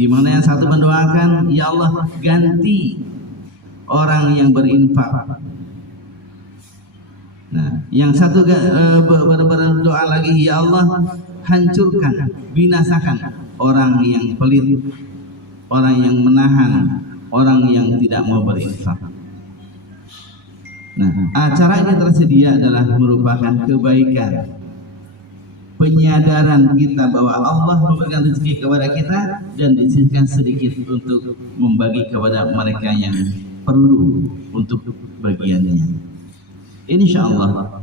Di mana yang satu mendoakan, ya Allah ganti orang yang berinfak. Nah, yang satu berdoa lagi, ya Allah hancurkan, binasakan orang yang pelit, orang yang menahan, orang yang tidak mau berinfak. Nah, acara ini tersedia adalah merupakan kebaikan, penyadaran kita bahwa Allah memberikan rezeki kepada kita dan disisihkan sedikit untuk membagi kepada mereka yang perlu untuk bagiannya. Insyaallah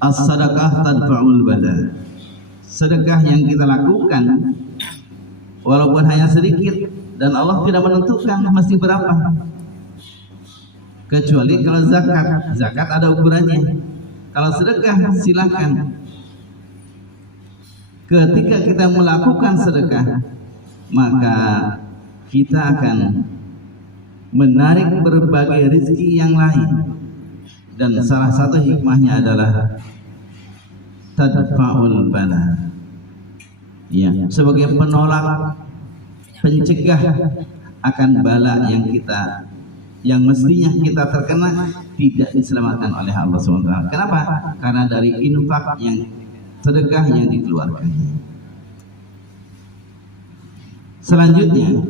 as-sadaqah tadfa'ul bala. Sedekah yang kita lakukan walaupun hanya sedikit dan Allah tidak menentukan mesti berapa. Kecuali kalau zakat ada ukurannya. Kalau sedekah silakan. Ketika kita melakukan sedekah, maka kita akan menarik berbagai rezeki yang lain. Dan salah satu hikmahnya adalah tadfa'ul bala. Ya, sebagai penolak, pencegah akan bala yang mestinya kita terkena tidak diselamatkan oleh Allah SWT. Kenapa? Karena dari infak yang sedekah yang dikeluarkan. Selanjutnya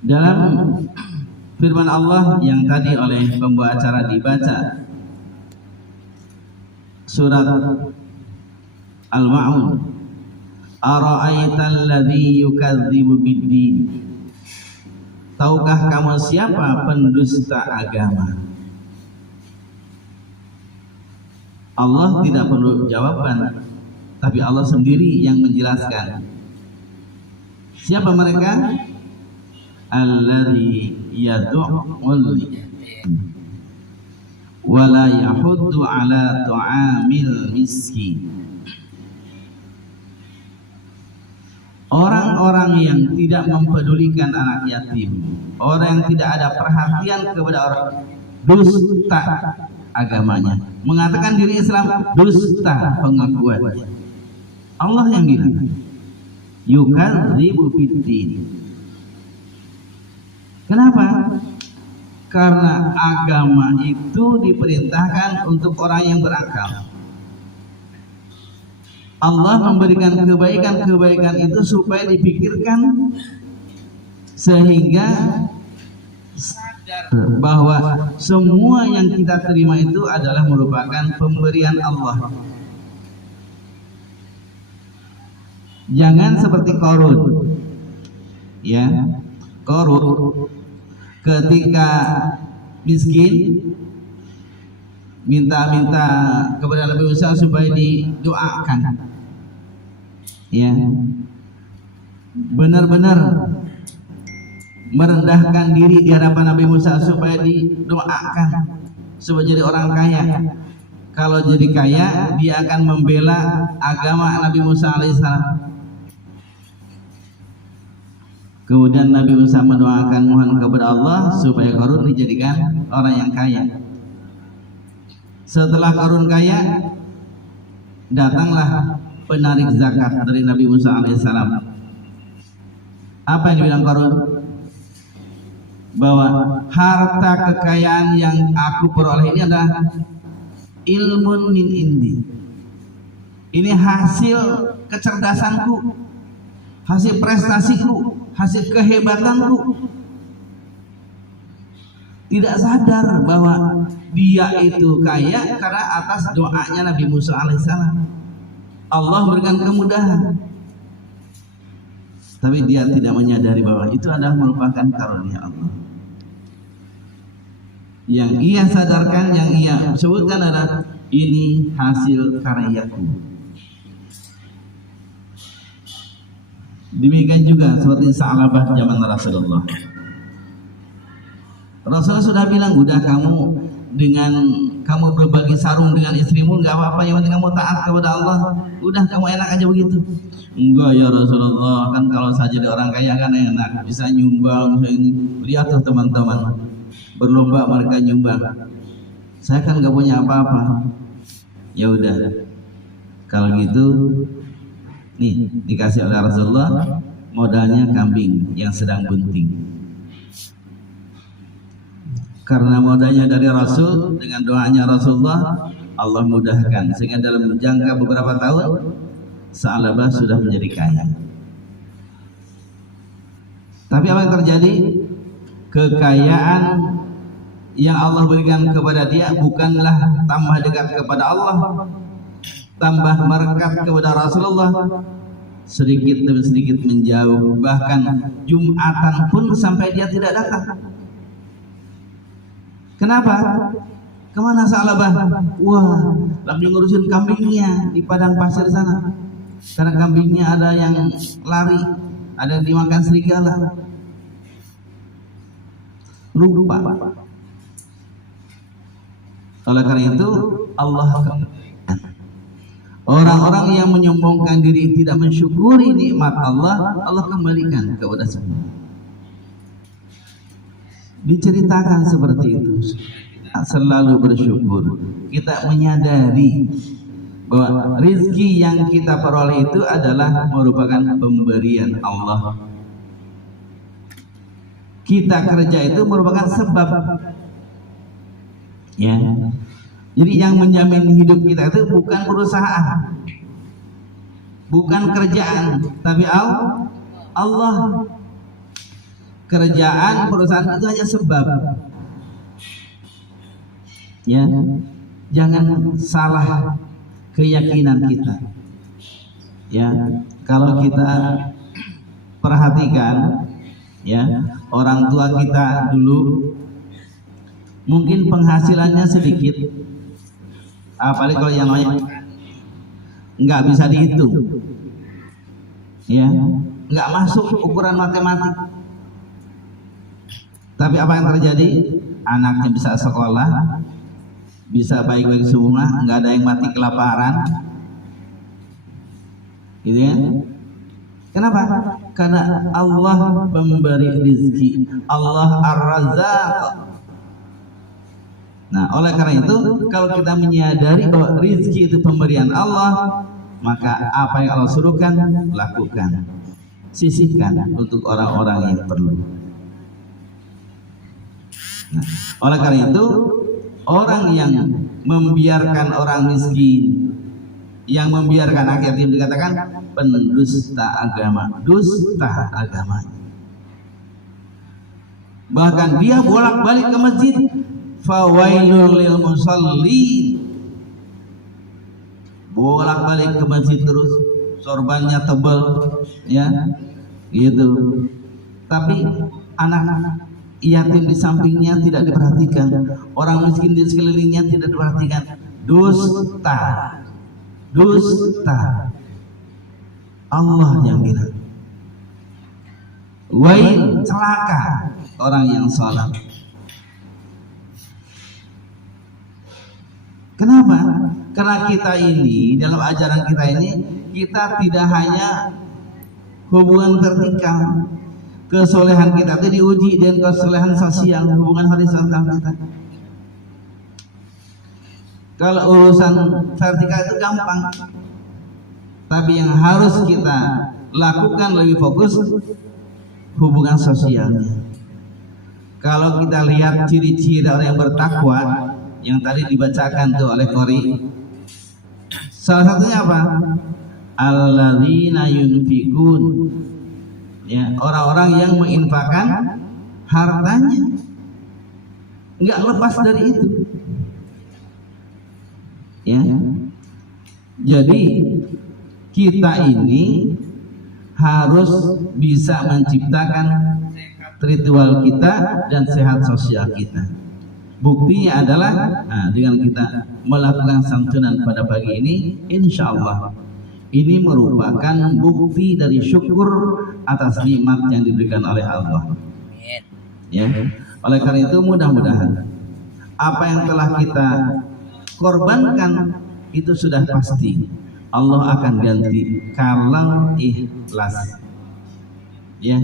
dalam firman Allah yang tadi oleh pembawa acara dibaca, surat Al-Ma'un, ara'aital ladzi yukadzibu bid-din. Tahukah kamu siapa pendusta agama? Allah tidak perlu jawaban, tapi Allah sendiri yang menjelaskan. Siapa mereka? Alladzi yad'ul wa la yahuddu ala ta'amil miskin. Orang-orang yang tidak mempedulikan anak yatim, orang yang tidak ada perhatian kepada orang, dusta agamanya, mengatakan diri Islam, dusta pengakuannya. Allah yang bilang yukadzibu bid-din. Kenapa? Karena agama itu diperintahkan untuk orang yang berakal. Allah memberikan kebaikan-kebaikan itu supaya dipikirkan sehingga sadar bahwa semua yang kita terima itu adalah merupakan pemberian Allah. Jangan seperti Qarun. Ya, Qarun ketika miskin minta-minta kepada Nabi Musa supaya didoakan. Ya, benar-benar merendahkan diri di hadapan Nabi Musa supaya didoakan supaya jadi orang kaya. Kalau jadi kaya, dia akan membela agama Nabi Musa alaihissalam. Kemudian Nabi Musa mendoakan mohon kepada Allah supaya Qarun dijadikan orang yang kaya. Setelah Qarun kaya, datanglah penarik zakat dari Nabi Musa alaihissalam. Apa yang dibilang Qarun? Bahwa harta kekayaan yang aku peroleh ini adalah ilmun min indi. Ini hasil kecerdasanku, hasil prestasiku, hasil kehebatanku. Tidak sadar bahwa dia itu kaya karena atas doanya Nabi Musa alaihissalam. Allah memberikan kemudahan, tapi dia tidak menyadari bahwa itu adalah merupakan karunia Allah. Yang ia sadarkan, yang ia sebutkan adalah ini hasil karyaku. Demikian juga seperti Sa'labah zaman Rasulullah. Rasulullah sudah bilang, udah kamu berbagi sarung dengan istrimu nggak apa-apa, yang penting kamu taat kepada Allah. Udah kamu enak aja begitu. Enggak ya Rasulullah, kan kalau saja di orang kaya kan enak, bisa nyumbang, bisa ini. Lihat tuh teman-teman, berlomba mereka nyumbang. Saya kan nggak punya apa-apa. Ya udah, kalau gitu nih dikasih oleh Rasulullah modalnya kambing yang sedang bunting. Karena modalnya dari Rasul, dengan doanya Rasulullah, Allah mudahkan sehingga dalam jangka beberapa tahun Sa'labah sudah menjadi kaya. Tapi apa yang terjadi? Kekayaan yang Allah berikan kepada dia bukanlah tambah dekat kepada Allah, tambah merekat kepada Rasulullah, sedikit demi sedikit menjauh, bahkan Jumatan pun sampai dia tidak datang. Kenapa? Kemana Sa'labah? Wah, lagi ngurusin kambingnya di padang pasir sana. Karena kambingnya ada yang lari, ada yang dimakan serigala. Lupa. Oleh karena itu Allah, orang-orang yang menyombongkan diri, tidak mensyukuri nikmat Allah, Allah kembalikan kepada semua. Diceritakan seperti itu, selalu bersyukur. Kita menyadari bahwa rizki yang kita peroleh itu adalah merupakan pemberian Allah. Kita kerja itu merupakan sebab, ya. Jadi yang menjamin hidup kita itu bukan perusahaan, bukan kerjaan, tapi Allah. Kerjaan, perusahaan itu hanya sebab. Ya, jangan salah keyakinan kita. Ya, kalau kita perhatikan, ya, orang tua kita dulu mungkin penghasilannya sedikit, apalagi kalau yang lain nggak bisa dihitung, ya, nggak masuk ukuran matematik. Tapi apa yang terjadi? Anaknya bisa sekolah, bisa baik-baik semua, nggak ada yang mati kelaparan, gitu ya. Kenapa? Karena Allah memberi rezeki, Allah Ar-Razzaq. Nah, oleh karena itu, kalau kita menyadari bahwa rezeki itu pemberian Allah, maka apa yang Allah suruhkan, lakukan, sisihkan untuk orang-orang yang perlu. Nah, oleh karena itu, orang yang membiarkan orang miskin, yang membiarkan anak yatim, dikatakan pendusta agama, dusta agama. Bahkan dia bolak-balik ke masjid, fawailul lil musallin, bolak-balik ke masjid terus, sorbannya tebal, ya, gitu. Tapi anak-anak yatim di sampingnya tidak diperhatikan, orang miskin di sekelilingnya tidak diperhatikan. Dusta, dusta. Allah yang bilang. Wail, celaka orang yang salah. Kenapa? Karena kita ini, dalam ajaran kita ini, kita tidak hanya hubungan vertikal. Kesolehan kita itu diuji dengan kesolehan sosial, hubungan horizontal kita. Kalau urusan vertikal itu gampang, tapi yang harus kita lakukan lebih fokus hubungan sosialnya. Kalau kita lihat ciri-ciri orang yang bertakwa yang tadi dibacakan tuh oleh Qori, salah satunya apa? Alladzina yunfikun, ya, orang-orang yang menginfakkan hartanya, nggak lepas dari itu, ya. Jadi kita ini harus bisa menciptakan ritual kita dan sehat sosial kita. Buktinya adalah dengan kita melakukan santunan pada pagi ini, insya Allah ini merupakan bukti dari syukur atas nikmat yang diberikan oleh Allah. Ya, oleh karena itu mudah-mudahan apa yang telah kita korbankan itu sudah pasti Allah akan ganti kalau ikhlas. Ya,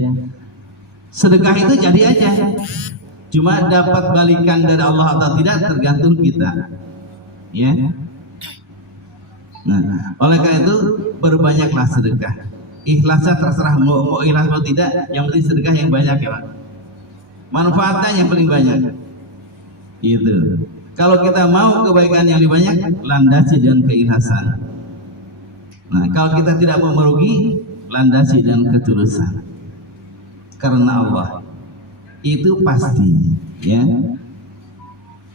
sedekah itu jadi aja, cuma dapat balikan dari Allah atau tidak tergantung kita. Ya. Nah, oleh karena itu berbanyaklah sedekah. Ikhlasnya terserah mau ikhlas atau tidak, yang penting sedekah yang banyak ya Pak. Manfaatnya yang paling banyak. Gitu. Kalau kita mau kebaikan yang lebih banyak, landasi dengan keikhlasan. Nah, kalau kita tidak mau merugi, landasi dengan ketulusan. Karena Allah itu pasti, ya.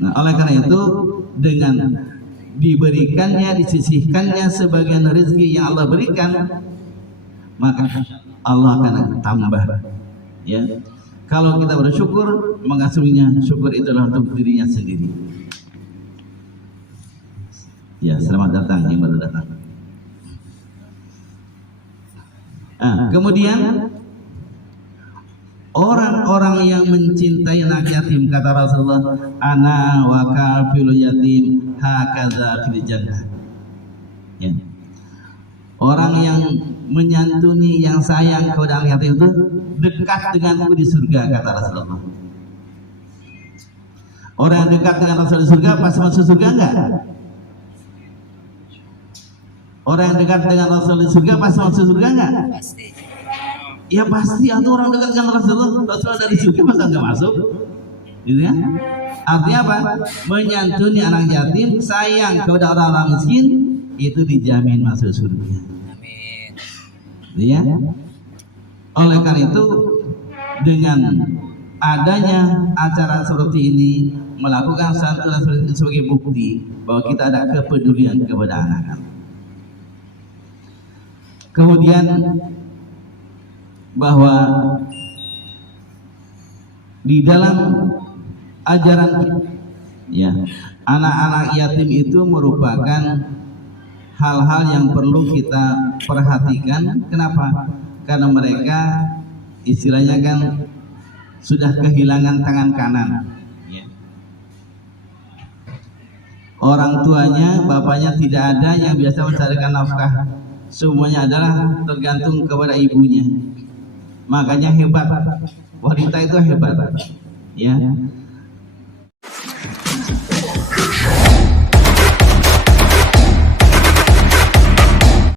Nah, oleh karena itu dengan diberikannya, disisihkannya sebagian rezeki yang Allah berikan, maka Allah akan tambah, ya. Kalau kita bersyukur, maka sesungguhnya syukur itu adalah untuk dirinya sendiri. Ya, selamat datang yang baru datang. Kemudian orang-orang yang mencintai anak yatim, kata Rasulullah, ana wa kafilul yatim hakadza fil jannah. Ya. Orang yang menyantuni, yang sayang kepada anak yatim itu dekat denganku di surga, kata Rasulullah. Orang yang dekat dengan Rasul di surga pasti masuk surga enggak? Orang yang dekat dengan Rasul di surga pasti masuk surga enggak? Pasti. Ya pasti, atau orang dekat dengan Rasulullah dari surga masa enggak masuk? Gitu ya? Artinya apa? Menyantuni anak yatim, sayang kepada orang-orang miskin, itu dijamin masuk surga. Amin. Ya. Oleh karena itu, dengan adanya acara seperti ini, melakukan santunan sebagai bukti bahwa kita ada kepedulian kepada anak-anak. Kemudian bahwa di dalam ajaran kita, ya, anak-anak yatim itu merupakan hal-hal yang perlu kita perhatikan. Kenapa? Karena mereka istilahnya kan sudah kehilangan tangan kanan, ya. Orang tuanya, bapaknya tidak ada yang biasa mencarikan nafkah, semuanya adalah tergantung kepada ibunya. Makanya hebat, wanita itu hebat, ya.